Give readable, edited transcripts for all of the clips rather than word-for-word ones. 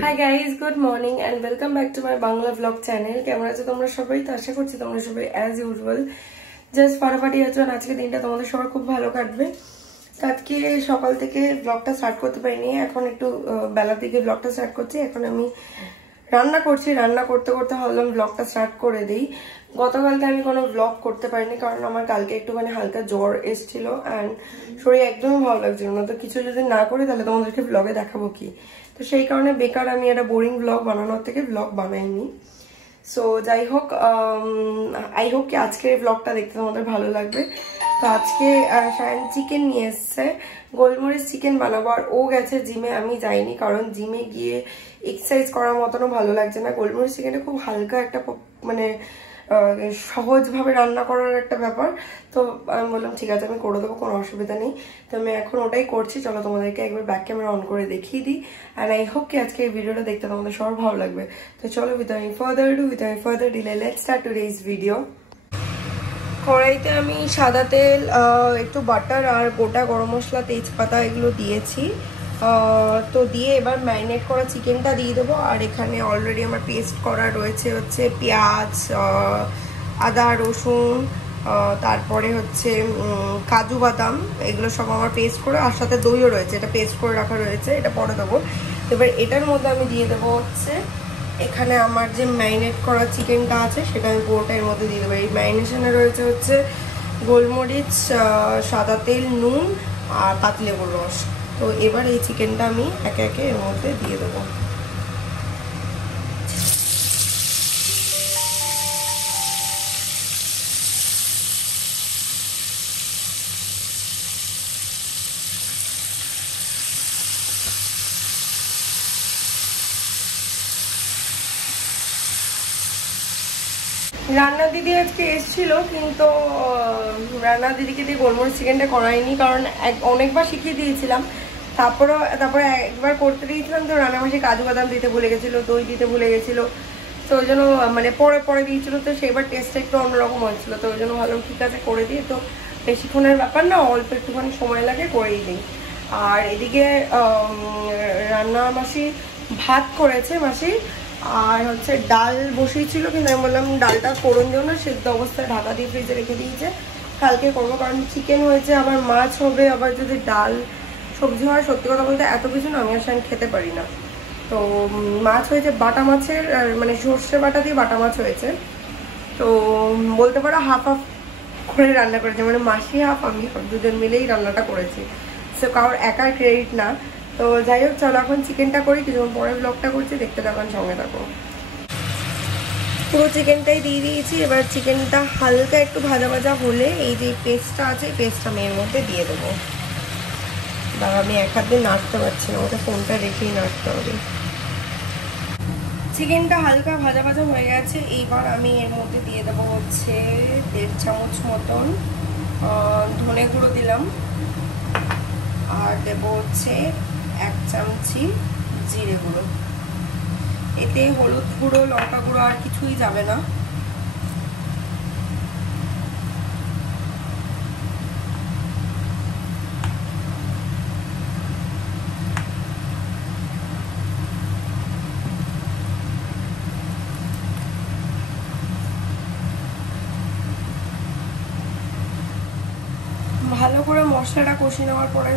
High guys, good morning and welcome back to my Bangla blog channel. কেমন আছো তোমরা সবাই? তো আশা করছি তোমরা সবাই অ্যাজ ইউজুয়াল জাস্ট ফাটাফাটি আছো। আর আজকে দিনটা তোমাদের সবার খুব ভালো কাটবে। তো আজকে সকাল থেকে ব্লগটা স্টার্ট করতে পারিনি, এখন একটু বেলার দিকে ব্লগটা স্টার্ট করছি। এখন আমি রান্না করছি, রান্না করতে করতে ভাবলাম ব্লগটা স্টার্ট করে দিই। গতকালকে আমি কোনো ব্লগ করতে পারিনি কারণ আমার কালকে একটুখানি হালকা জ্বর এসেছিল অ্যান্ড শরীর একদমই ভালো লাগছিল না। তো কিছু যদি না করি তাহলে তোমাদেরকে ব্লগে দেখাবো কি। তো সেই কারণে বেকার আমি একটা বোরিং ব্লগ বানানোর থেকে ব্লগ বানাইনি। সো যাই হোক, আই হোপ কি আজকের ব্লগটা দেখতে তোমাদের ভালো লাগবে। তো আজকে সায়ন চিকেন নিয়ে এসছে, গোলমরিচ চিকেন বানাবো। আর ও গেছে জিমে, আমি যাইনি কারণ জিমে গিয়ে এক্সারসাইজ করার মতনও ভালো লাগছে না। গোলমরিচ চিকেনটা খুব হালকা একটা মানে সহজভাবে রান্না করার একটা ব্যাপার। তো আমি বললাম ঠিক আছে, আমি করে দেবো, কোনো অসুবিধা নেই। তো আমি এখন ওটাই করছি। চলো তোমাদেরকে একবার ব্যাক ক্যামেরা অন করে দেখিয়ে দিই। অ্যান্ড আই হোপ কি আজকে এই ভিডিওটা দেখতে তোমাদের সবার ভালো লাগবে। তো চলো, without any further delay let's start today's video. কড়াইতে আমি সাদা তেল, একটু বাটার আর গোটা গরম মশলা, তেজপাতা এগুলো দিয়েছি। তো দিয়ে এবার ম্যারিনেট করা চিকেনটা দিয়ে দেবো। আর এখানে অলরেডি আমার পেস্ট করা রয়েছে হচ্ছে পেঁয়াজ, আদা, রসুন, তারপরে হচ্ছে কাজু বাদাম, এগুলো সব আমার পেস্ট করে, আর সাথে দইও রয়েছে, এটা পেস্ট করে রাখা রয়েছে, এটা পরে দেবো। এবার এটার মধ্যে আমি দিয়ে দেবো হচ্ছে এখানে আমার যে ম্যারিনেট করা চিকেনটা আছে সেটা আমি পুরোটা এর মধ্যে দিয়ে দেবো। এই ম্যারিনেশনে রয়েছে হচ্ছে গোলমরিচ, সাদা তেল, নুন আর পাতিলেবুর রস। তো এবার এই চিকেনটা আমি একে একে এর মধ্যে দিয়ে দেবো। রান্না দিদি আজকে এসেছিল, কিন্তু রান্না দিদিকে দিয়ে গোলমরিচ চিকেনটা করাইনি কারণ অনেকবার শিখিয়ে দিয়েছিলাম। তারপরে একবার করতে দিয়েছিলাম, তো রান্নামাসি কাজু বাদাম দিতে ভুলে গেছিলো, দই দিতে ভুলে গেছিলো। তো ওই জন্য মানে পরে দিয়েছিলো, তো সেইবার টেস্টটা একটু অন্যরকম হয়েছিল। তো ওই জন্য ভাবলাম ঠিক আছে করে দিয়ে, তো বেশিক্ষণের ব্যাপার না, অল্প একটুখানি সময় লাগে, করেই দিই। আর এদিকে রান্না মাসি ভাত করেছে মাসি, আর হচ্ছে ডাল বসিয়েছিল, কিন্তু আমি বললাম ডালটা ফোড়ন দিও না, সেদ্ধ অবস্থায় ঢাকা দিয়ে ফ্রিজে রেখে দিয়েছে, কালকে করবো। কারণ চিকেন হয়েছে, আবার মাছ হবে, আবার যদি ডাল সবজি হয়, সত্যি কথা বলতে এত কিছু না আমি আসলে খেতে পারি না। তো মাছ হয়েছে বাটা মাছের, মানে সর্ষে বাটা দিয়ে বাটা মাছ হয়েছে। তো বলতে পারো হাফ হাফ করে রান্না করেছে, মানে মাসি হাফ আমি হাফ, দুজন মিলেই রান্নাটা করেছি। সো কারোর একার ক্রেডিট না। তো যাই হোক, চলো এখন চিকেনটা করি, কিছুক্ষণ পরে ব্লগটা করছি, দেখতে থাকুন, সঙ্গে থাকো। পুরো চিকেনটাই দিয়ে দিয়েছি। এবার চিকেনটা হালকা একটু ভাজা ভাজা হলে এই যে পেস্টটা আছে, পেস্টটা আমি এর মধ্যে দিয়ে দেবো। দাঁড়া, আমি এক হাত দিয়ে নাড়তে পারছি না, ওটা ফোনটা রেখেই নাড়তে হবে। চিকেনটা হালকা ভাজা ভাজা হয়ে গেছে। এইবার আমি এর মধ্যে দিয়ে দেবো হচ্ছে 1.5 চামচ মতন ধনে গুঁড়ো দিলাম, আর দেবো হচ্ছে 1 চামচি জিরে গুঁড়ো। এতে হলুদ গুঁড়ো, লঙ্কা গুঁড়ো আর কিছুই যাবে না। ভালো করে মশলাটা কষিয়ে নেওয়ার পরে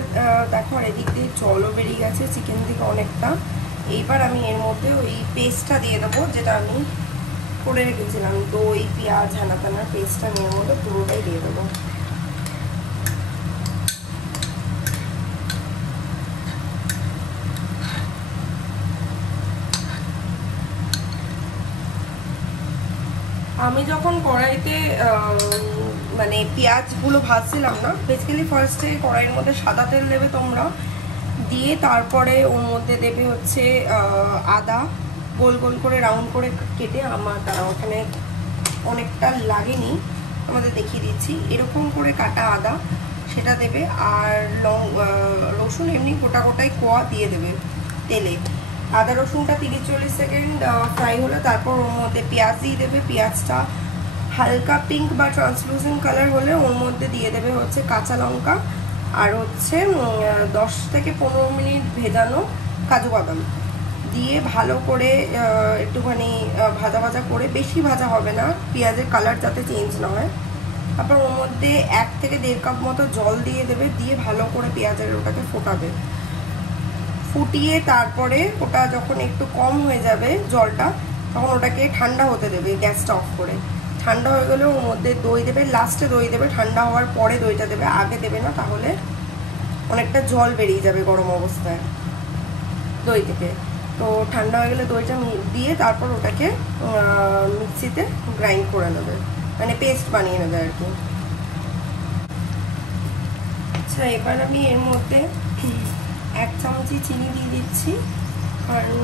দেখো আর এদিক দিয়ে জলও বেরিয়ে গেছে চিকেন থেকে অনেকটা। এইবার আমি এর মধ্যে ওই পেস্টটা দিয়ে দেবো, যেটা আমি করে রেখেছিলাম, দই, পেঁয়াজ, হানাতানার পেস্টটা আমি এর মধ্যে পুরোটাই দিয়ে দেবো। আমি যখন কড়াইতে মানে পেঁয়াজগুলো ভাজছিলাম না, বেসিক্যালি ফার্স্টে কড়াইয়ের মধ্যে সাদা তেল দেবে তোমরা, দিয়ে তারপরে ওর মধ্যে দেবে হচ্ছে আদা গোল গোল করে রাউন্ড করে কেটে, আমার ওখানে অনেকটা লাগেনি, আমাদের দেখিয়ে দিচ্ছি, এরকম করে কাটা আদা সেটা দেবে। আর রসুন এমনি গোটা গোটাই কোয়া দিয়ে দেবে তেলে। আদা রসুনটা 30-40 সেকেন্ড ফ্রাই হলে তারপর ওর মধ্যে পেঁয়াজ দিয়ে দেবে। পেঁয়াজটা হালকা পিঙ্ক বা ট্রান্সলুসেন্ট কালার হলে ওর মধ্যে দিয়ে দেবে হচ্ছে কাঁচা লঙ্কা, আর হচ্ছে 10 থেকে 15 মিনিট ভেজানো কাজু বাদাম দিয়ে ভালো করে একটুখানি ভাজা ভাজা করে, বেশি ভাজা হবে না, পেঁয়াজের কালার যাতে চেঞ্জ না হয়। তারপর ওর মধ্যে 1 থেকে 1.5 কাপ মতো জল দিয়ে দেবে, দিয়ে ভালো করে পেঁয়াজের ওটাকে ফোটাবে। ফুটিয়ে তারপরে ওটা যখন একটু কম হয়ে যাবে জলটা, তখন ওটাকে ঠান্ডা হতে দেবে, গ্যাসটা অফ করে। ঠান্ডা হয়ে গেলে ওর মধ্যে দই দেবে, লাস্টে দই দেবে, ঠান্ডা হওয়ার পরে দইটা দেবে, আগে দেবে না, তাহলে অনেকটা জল বেরিয়ে যাবে গরম অবস্থায় দই থেকে। তো ঠান্ডা হয়ে গেলে দইটা দিয়ে তারপর ওটাকে মিক্সিতে গ্রাইন্ড করে নেবে, মানে পেস্ট বানিয়ে নেবে আর কি। আচ্ছা, এবার আমি এর মধ্যে 1 চামচি চিনি দিয়ে দিচ্ছি, কারণ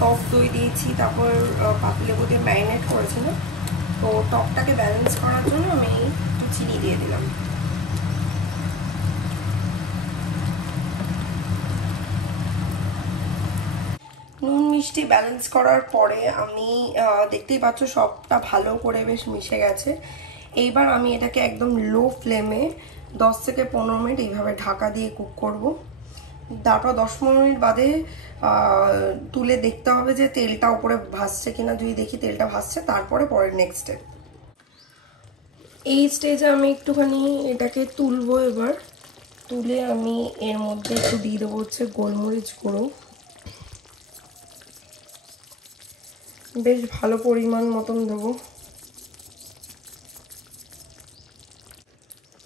টক দই দিয়েছি, তারপর পাতিলেবু দিয়ে ম্যারিনেট করেছিলাম, তো টকটাকে ব্যালেন্স করার জন্য আমি একটু চিনি দিয়ে দিলাম। নুন মিষ্টি ব্যালেন্স করার পরে আমি দেখতেই পাচ্ছ সবটা ভালো করে বেশ মিশে গেছে। এইবার আমি এটাকে একদম লো ফ্লেমে 10 থেকে 15 মিনিট এইভাবে ঢাকা দিয়ে কুক করব। তারপর 10-15 মিনিট বাদে তুলে দেখতে হবে যে তেলটা উপরে ভাসছে কিনা। যদি দেখি তেলটা ভাসছে, তারপরে পরের নেক্সট স্টেপ। এই স্টেজে আমি একটুখানি এটাকে তুলবো। এবার তুলে আমি এর মধ্যে একটু দিয়ে দেবো হচ্ছে গোলমরিচ গুঁড়ো, বেশ ভালো পরিমাণ মতন দেবো,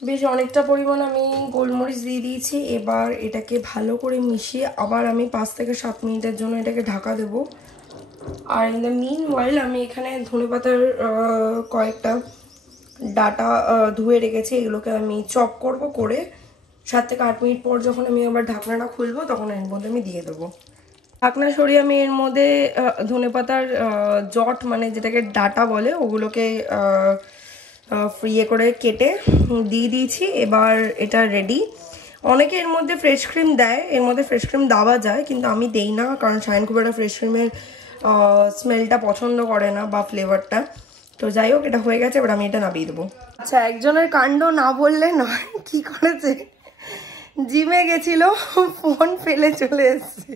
বেশ অনেকটা পরিমাণ আমি গোলমরিচ দিয়ে দিয়েছি। এবার এটাকে ভালো করে মিশিয়ে আবার আমি 5 থেকে 7 মিনিটের জন্য এটাকে ঢাকা দেব। আর ইন দ্য মিন ওয়াইল আমি এখানে ধনেপাতার কয়েকটা ডাটা ধুয়ে রেখেছি, এগুলোকে আমি চপ করব, করে 7 থেকে 8 মিনিট পর যখন আমি আবার ঢাকনাটা খুলবো তখন এর মধ্যে আমি দিয়ে দেবো। ঢাকনা সরিয়ে আমি এর মধ্যে ধনেপাতার জট, মানে যেটাকে ডাটা বলে, ওগুলোকে ফ্রিয়ে করে কেটে দিয়ে দিয়েছি। এবার এটা রেডি। অনেকে এর মধ্যে ফ্রেশ ক্রিম দেয়, এর মধ্যে ফ্রেশ ক্রিম দেওয়া যায়, কিন্তু আমি দেই না, কারণ সায়ন খুব একটা ফ্রেশ ক্রিমের স্মেলটা পছন্দ করে না বা ফ্লেভারটা। তো যাই হোক, এটা হয়ে গেছে, এবার আমি এটা নামিয়ে দেবো। আচ্ছা, একজনের কাণ্ড না বললে নয়, কি করেছে, জিমে গেছিল, ফোন ফেলে চলে এসছে।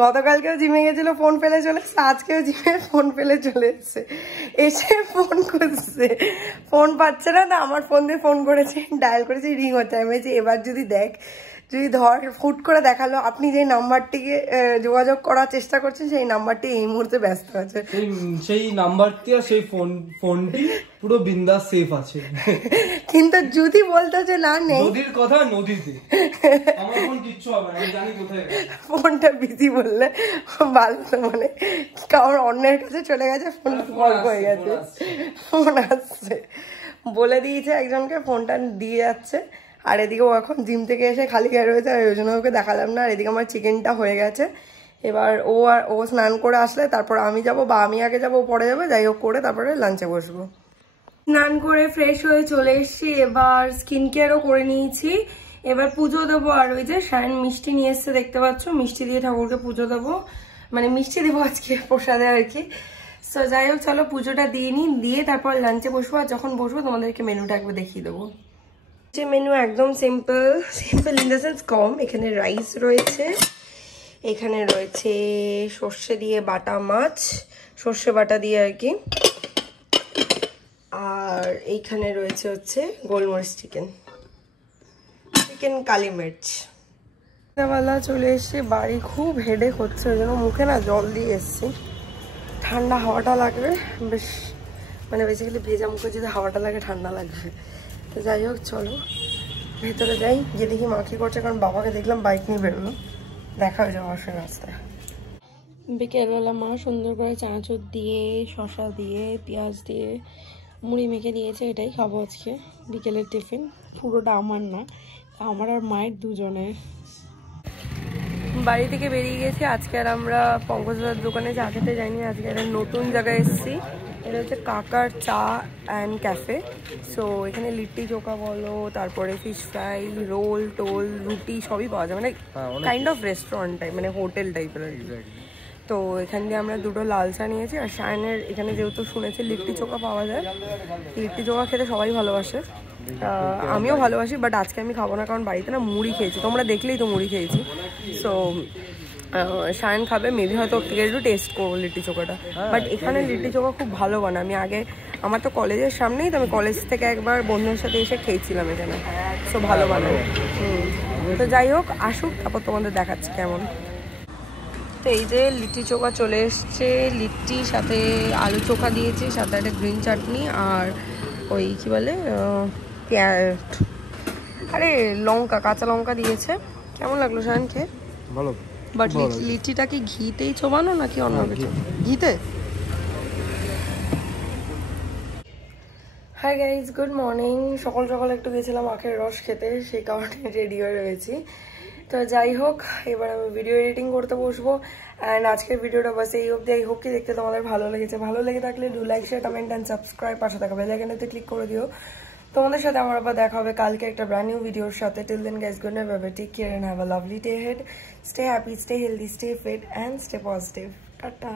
গতকালকেও জিমে গেছিল, ফোন ফেলে চলে এসছে, আজকেও জিমে ফোন ফেলে চলে এসছে। এসে ফোন করছে, ফোন পাচ্ছে না, না আমার ফোন দিয়ে ফোন করেছে, ডায়াল করেছে, রিং হচ্ছে। আমি বলছি এবার যদি দেখ, যদি ধর, ফুট করে দেখালো আপনি যে নাম্বারটিকে যোগাযোগ করার চেষ্টা করছেন, সেই নাম্বারটি এই মুহূর্তে ব্যস্ত আছে। সেই নাম্বারটি আর সেই ফোনটি পুরো বিন্দাস সেফ আছে। কিন্তু যদি বলতো যে না নেই, নদীর কথা নদীতে, আমার ফোন কিচ্ছু হবে না, আমি জানি কোথায়। ফোনটা বিজি বললে ভালো তো, মানে কারণ অন্যের কাছে চলে গেছে, ফোনটা বন্ধ হয়ে গেছে, ফোন আসছে, বলে দিয়েছে একজনকে, ফোনটা দিয়ে যাচ্ছে। আর এদিকে ও এখন জিম থেকে এসে খালি গায়ে রয়েছে, আর ওই জন্য ওকে দেখালাম না। আর এদিকে আমার চিকেনটা হয়ে গেছে। এবার ও স্নান করে আসলে তারপর আমি যাব, বা আমি আগে যাবো, পরে যাবে, যাই হোক করে তারপরে লাঞ্চে বসবো। স্নান করে ফ্রেশ হয়ে চলে এসেছি, এবার স্কিন কেয়ারও করে নিয়েছি। এবার পুজো দেবো। আর ওই যে সায়ন মিষ্টি নিয়ে এসছে, দেখতে পাচ্ছ, মিষ্টি দিয়ে ঠাকুরকে পুজো দেবো, মানে মিষ্টি দেবো আজকে প্রসাদে আর কি। সো যাই হোক, চলো পুজোটা দিয়ে নিই, দিয়ে তারপর লাঞ্চে বসবো। আর যখন বসবো তোমাদেরকে মেনুটা একবার দেখিয়ে দেবো। যে মেনু একদম সিম্পল ইন দ্য সেন্স কম। এখানে রাইস রয়েছে, এখানে রয়েছে সর্ষে দিয়ে বাটা মাছ, সর্ষে বাটা দিয়ে আর কি, আর এইখানে রয়েছে হচ্ছে গোলমরিচ চিকেন কালি মির্চ। সন্ধ্যাবেলা চলে এসে বাড়ি, খুব হেডেক হচ্ছে, ওই জন্য মুখে না জল দিয়ে এসছি। ঠান্ডা হাওয়াটা লাগবে বেশ, মানে বেসিক্যালি ভেজা মুখে যদি হাওয়াটা লাগে ঠান্ডা লাগবে। তো যাই হোক, চলো ভেতরে যাই, গিয়ে দেখি মা কি করছে, কারণ বাবাকে দেখলাম বাইক নিয়ে বেরোলো, দেখা হয়ে যাওয়ার সঙ্গে রাস্তায়। বিকেলবেলা মা সুন্দর করে চানাচুর দিয়ে, শসা দিয়ে, পেঁয়াজ দিয়ে মুড়ি মেখে দিয়েছে, এটাই খাবো আজকে বিকেলের টিফিন। পুরোটা আমার না, আমার আর মায়ের দুজনের। বাড়ি থেকে বেরিয়ে গেছি আজকে, আর আমরা পঙ্কজদার দোকানে চা খেতে যাইনি, আজকে একটা নতুন জায়গায় এসেছি। এটা হচ্ছে কাকার চা অ্যান্ড ক্যাফে। সো এখানে লিট্টি চোখা বলো, তারপরে ফিশ ফ্রাই, রোল টোল, রুটি সবই পাওয়া যায়, মানে কাইন্ড অফ রেস্টুরেন্ট টাইপ, মানে হোটেল টাইপের। তো এখান দিয়ে আমরা 2টো লাল চা নিয়েছি। আর শায়নের এখানে যেহেতু শুনেছি লিট্টি চোখা পাওয়া যায়, লিট্টি চোখা খেতে সবাই ভালোবাসে, আমিও ভালোবাসি, বাট আজকে আমি খাবো না, কারণ বাড়িতে না মুড়ি খেয়েছি, তোমরা দেখলেই তো মুড়ি খেয়েছি। সো শায়ন খাবে, মেবি হয়তো ওর থেকে একটু টেস্ট করবো লিট্টি চোখাটা। বাট এখানে লিট্টি চোখা খুব ভালো বানায়। আমি আগে, আমার তো কলেজের সামনেই, তো আমি কলেজ থেকে একবার বন্ধুদের সাথে এসে খেয়েছিলাম এখানে, সো ভালো বানায়। তো যাই হোক, আসুক, তারপর তোমাদের দেখাচ্ছি কেমন। তো এই যে লিট্টি চোখা চলে এসছে, লিট্টির সাথে আলু চোখা দিয়েছি, সাথে একটা গ্রিন চাটনি, আর ওই কি বলে আরে লঙ্কা, কাঁচা লঙ্কা দিয়েছে। কেমন লাগলো শায়ন খেয়ে? ভালো। বাট লিট্টিটা কি ঘিতেই চোবানো নাকি অন্য কিছু? ঘিতে। Hi guys, good morning. সকাল সকাল একটু গেছিলাম আখের রস খেতে, সেই কারণে রেডি হয়ে রয়েছি। তো যাই হোক, এবার আমি ভিডিও এডিটিং করতে বসবো। অ্যান্ড আজকের ভিডিওটা বাস এই অবধি। আই হোপ কি দেখতে তোমাদের ভালো লেগেছে। ভালো লেগে থাকলে do like, share, comment and subscribe, পাশে থাকা বেল আইকনটাতে ক্লিক করে দিও। তোমাদের সাথে আমার আবার দেখা হবে কালকে একটা ব্র্যান্ড নিউ ভিডিওর সাথে। Till then guys, good night, bye bye, take care and have a lovely day ahead. Stay happy, stay healthy, stay fit and stay positive. Tata.